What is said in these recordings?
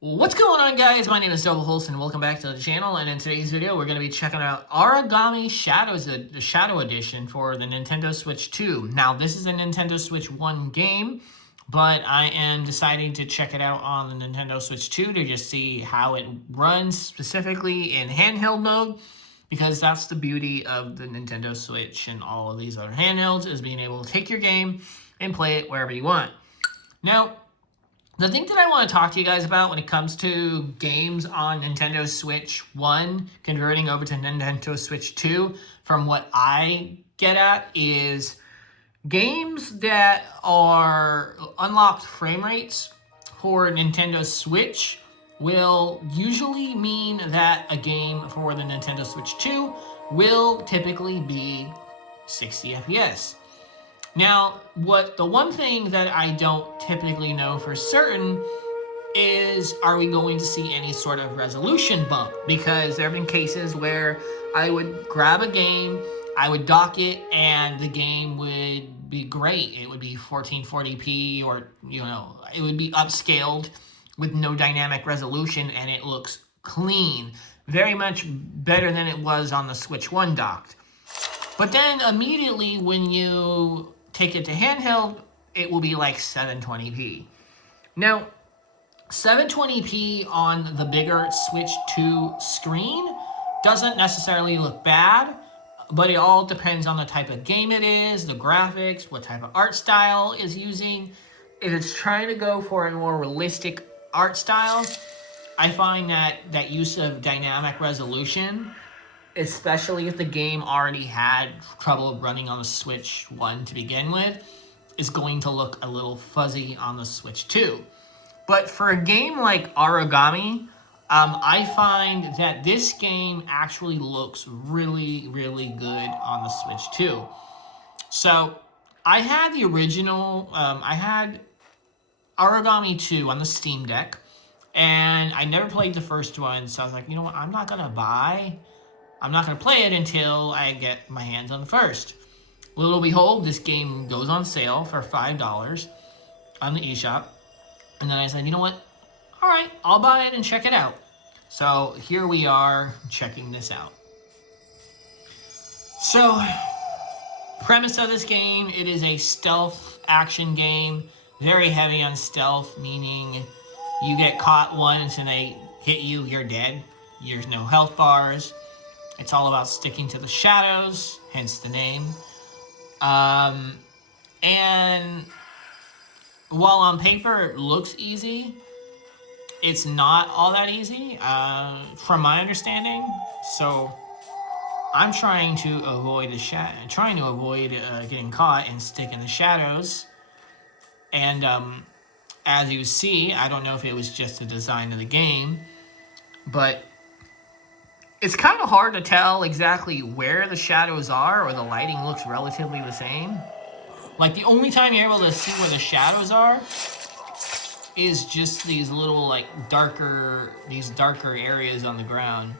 What's going on, guys? My name is Double Holst and welcome back to the channel. And in today's video, we're going to be checking out Aragami Shadows, the Shadow Edition for the Nintendo Switch 2. Now, this is a Nintendo Switch 1 game, but I am deciding to check it out on the Nintendo Switch 2 to just see how it runs specifically in handheld mode, because that's the beauty of the Nintendo Switch and all of these other handhelds, is being able to take your game and play it wherever you want. Now, the thing that I want to talk to you guys about when it comes to games on Nintendo Switch 1 converting over to Nintendo Switch 2, from what I get at, is games that are unlocked frame rates for Nintendo Switch will usually mean that a game for the Nintendo Switch 2 will typically be 60 FPS. Now, the one thing that I don't typically know for certain is, are we going to see any sort of resolution bump? Because there have been cases where I would grab a game, I would dock it, and the game would be great. It would be 1440p, or, it would be upscaled with no dynamic resolution, and it looks clean. Very much better than it was on the Switch 1 docked. But then immediately when you take it to handheld, it will be like 720p. Now, 720p on the bigger Switch 2 screen doesn't necessarily look bad, but it all depends on the type of game it is, the graphics, what type of art style is using. If it's trying to go for a more realistic art style, I find that use of dynamic resolution, especially if the game already had trouble running on the Switch 1 to begin with, is going to look a little fuzzy on the Switch 2. But for a game like Aragami, I find that this game actually looks really, really good on the Switch 2. So I had the original, I had Aragami 2 on the Steam Deck, and I never played the first one, so I was like, you know what, I'm not going to play it until I get my hands on the first. Little behold, this game goes on sale for $5 on the eShop. And then I said, you know what? All right, I'll buy it and check it out. So here we are checking this out. So, premise of this game, it is a stealth action game. Very heavy on stealth, meaning you get caught once and they hit you, you're dead. There's no health bars. It's all about sticking to the shadows, hence the name. And while on paper it looks easy, it's not all that easy, from my understanding. So I'm trying to avoid getting caught and stick in the shadows. And as you see, I don't know if it was just the design of the game, but it's kind of hard to tell exactly where the shadows are, or the lighting looks relatively the same. Like, the only time you're able to see where the shadows are is just these little, like, darker areas on the ground.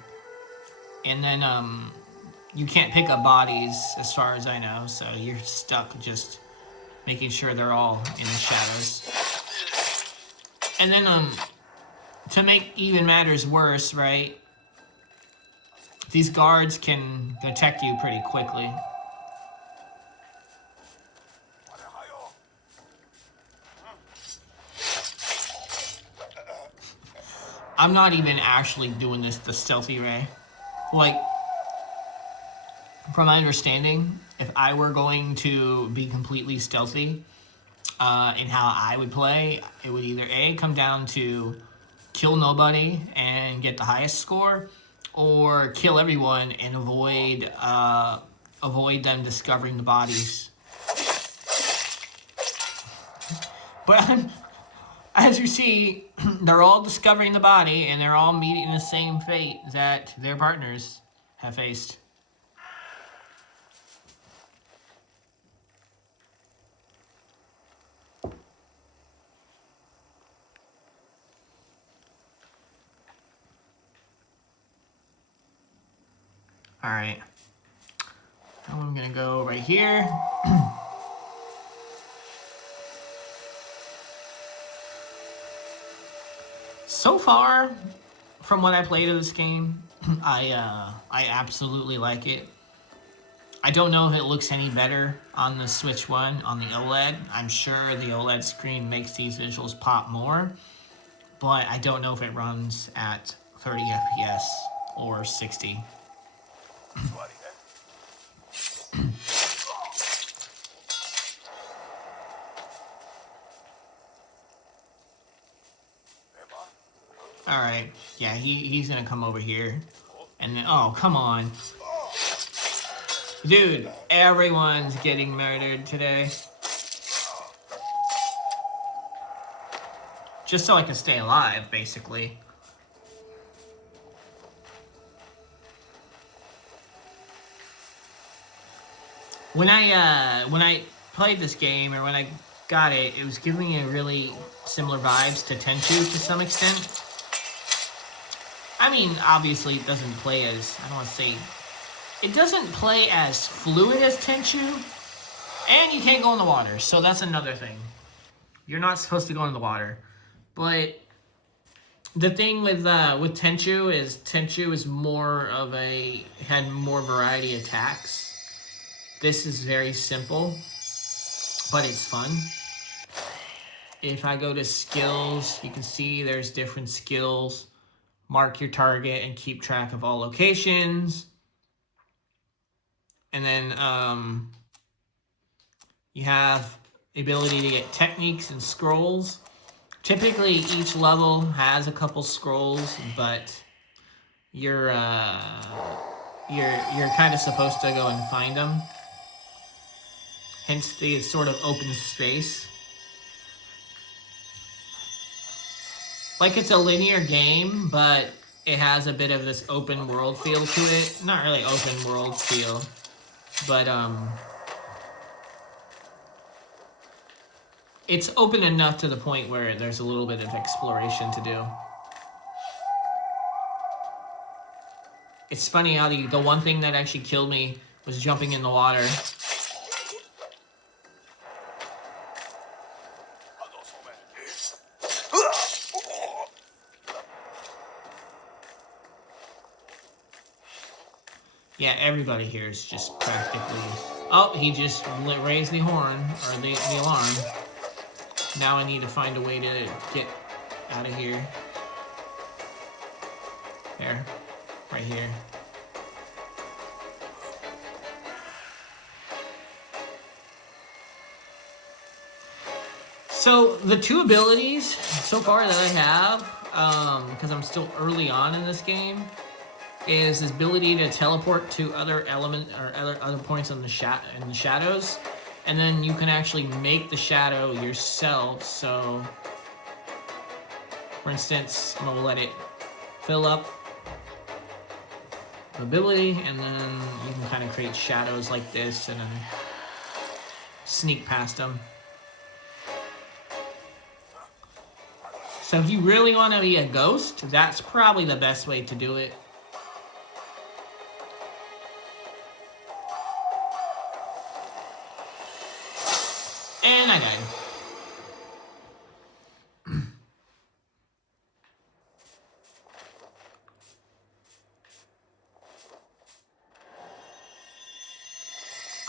And then, you can't pick up bodies, as far as I know, so you're stuck just making sure they're all in the shadows. And then, to make even matters worse, right, these guards can detect you pretty quickly. I'm not even actually doing this the stealthy way. Like, from my understanding, if I were going to be completely stealthy in how I would play, it would either A, come down to kill nobody and get the highest score, or kill everyone and avoid them discovering the bodies. But as you see, they're all discovering the body, and they're all meeting the same fate that their partners have faced. All right. Now I'm gonna go right here. So far, from what I played of this game, I absolutely like it. I don't know if it looks any better on the Switch 1 on the OLED. I'm sure the OLED screen makes these visuals pop more, but I don't know if it runs at 30 FPS or 60. All right, yeah, he's gonna come over here, and then, oh, come on. Dude, everyone's getting murdered today. Just so I can stay alive, basically. When I played this game, or when I got it, it was giving me a really similar vibes to Tenchu to some extent. I mean, obviously it doesn't play as, I don't want to say, it doesn't play as fluid as Tenchu, and you can't go in the water, so that's another thing. You're not supposed to go in the water. But the thing with Tenchu is more of had more variety attacks. This is very simple, but it's fun. If I go to skills, you can see there's different skills. Mark your target and keep track of all locations. And then you have the ability to get techniques and scrolls. Typically, each level has a couple scrolls, but you're kind of supposed to go and find them. Hence the sort of open space. Like it's a linear game, but it has a bit of this open world feel to it. Not really open world feel, but it's open enough to the point where there's a little bit of exploration to do. It's funny how the one thing that actually killed me was jumping in the water. Yeah, everybody here is just practically... Oh, he just raised the horn, or the alarm. Now I need to find a way to get out of here. There. Right here. So, the two abilities so far that I have, because I'm still early on in this game, is this ability to teleport to other other points in the shadows, and then you can actually make the shadow yourself. So, for instance, I'm gonna let it fill up the ability, and then you can kind of create shadows like this, and then sneak past them. So if you really want to be a ghost, that's probably the best way to do it. And I died.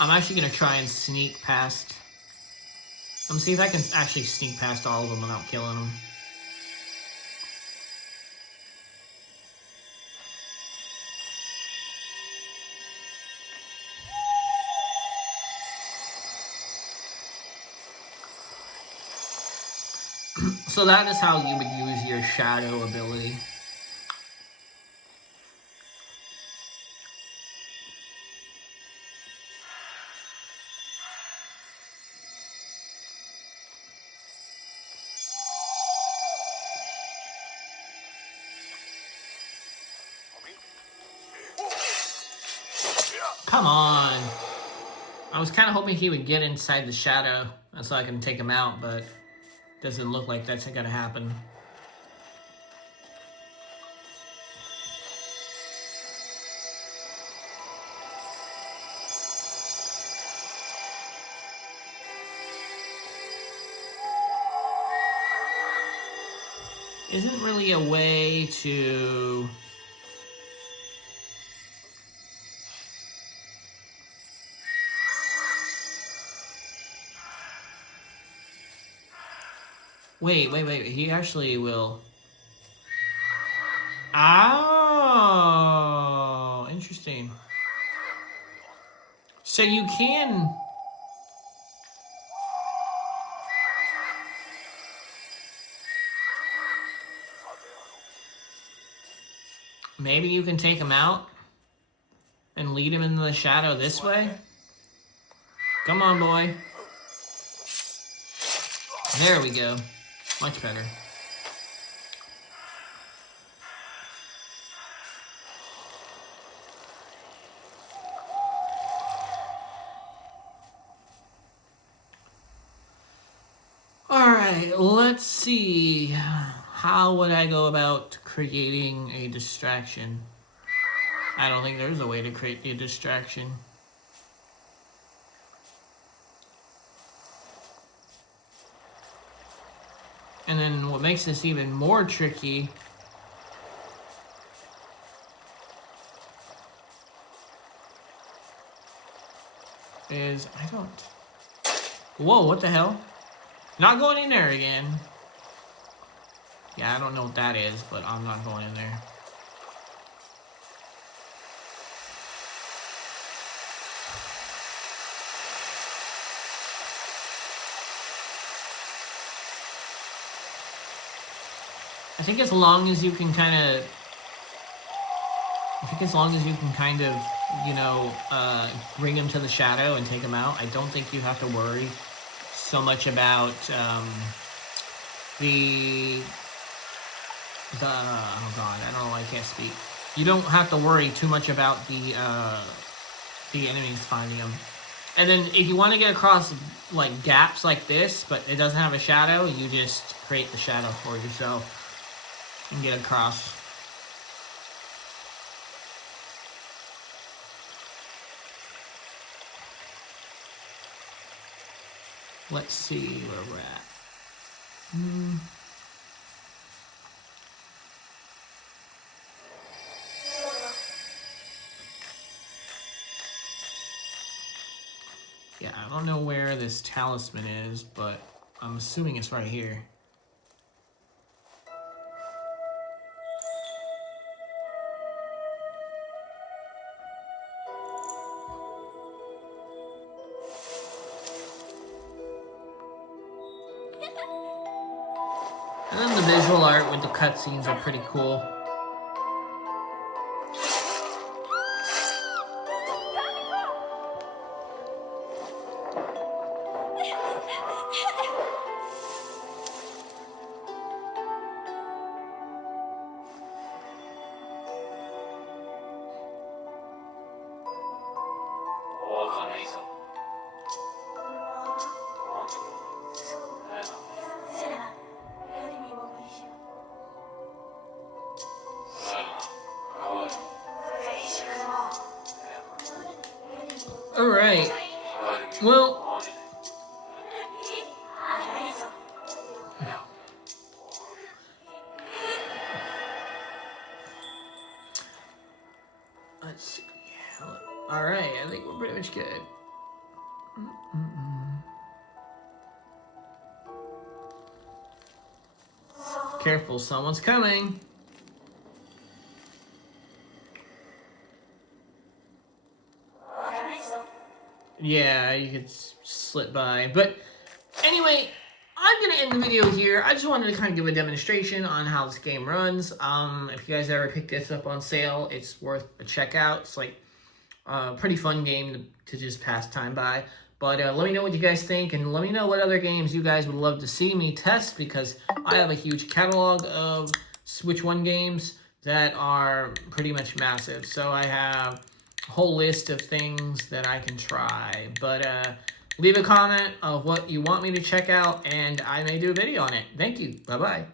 I'm actually going to try and sneak past... I'm going to see if I can actually sneak past all of them without killing them. So that is how you would use your shadow ability. Come on. I was kind of hoping he would get inside the shadow so I can take him out, but doesn't look like that's going to happen. isn't really a way to... Wait. He actually will... Oh, interesting. So you can... Maybe you can take him out and lead him into the shadow this way? Come on, boy. There we go. Much better. Alright, let's see. How would I go about creating a distraction? I don't think there's a way to create a distraction. And then what makes this even more tricky is I don't... Whoa, what the hell? Not going in there again. Yeah, I don't know what that is, but I'm not going in there. I think as long as you can kind of... you know, bring him to the shadow and take him out, I don't think you have to worry so much about the oh god, I don't know why I can't speak. You don't have to worry too much about the enemies finding him. And then if you want to get across like gaps like this, but it doesn't have a shadow, you just create the shadow for yourself and get across. Let's see where we're at. Yeah, I don't know where this talisman is, but I'm assuming it's right here. And then the visual art with the cutscenes are pretty cool. Alright, well, let's see, alright, I think we're pretty much good. Careful, someone's coming. Yeah, you could slip by. But anyway, I'm going to end the video here. I just wanted to kind of give a demonstration on how this game runs. If you guys ever pick this up on sale, it's worth a check out. It's like a pretty fun game to just pass time by. But let me know what you guys think, and let me know what other games you guys would love to see me test, because I have a huge catalog of Switch 1 games that are pretty much massive. So I have a whole list of things that I can try. But leave a comment of what you want me to check out, and I may do a video on it. Thank you. Bye-bye.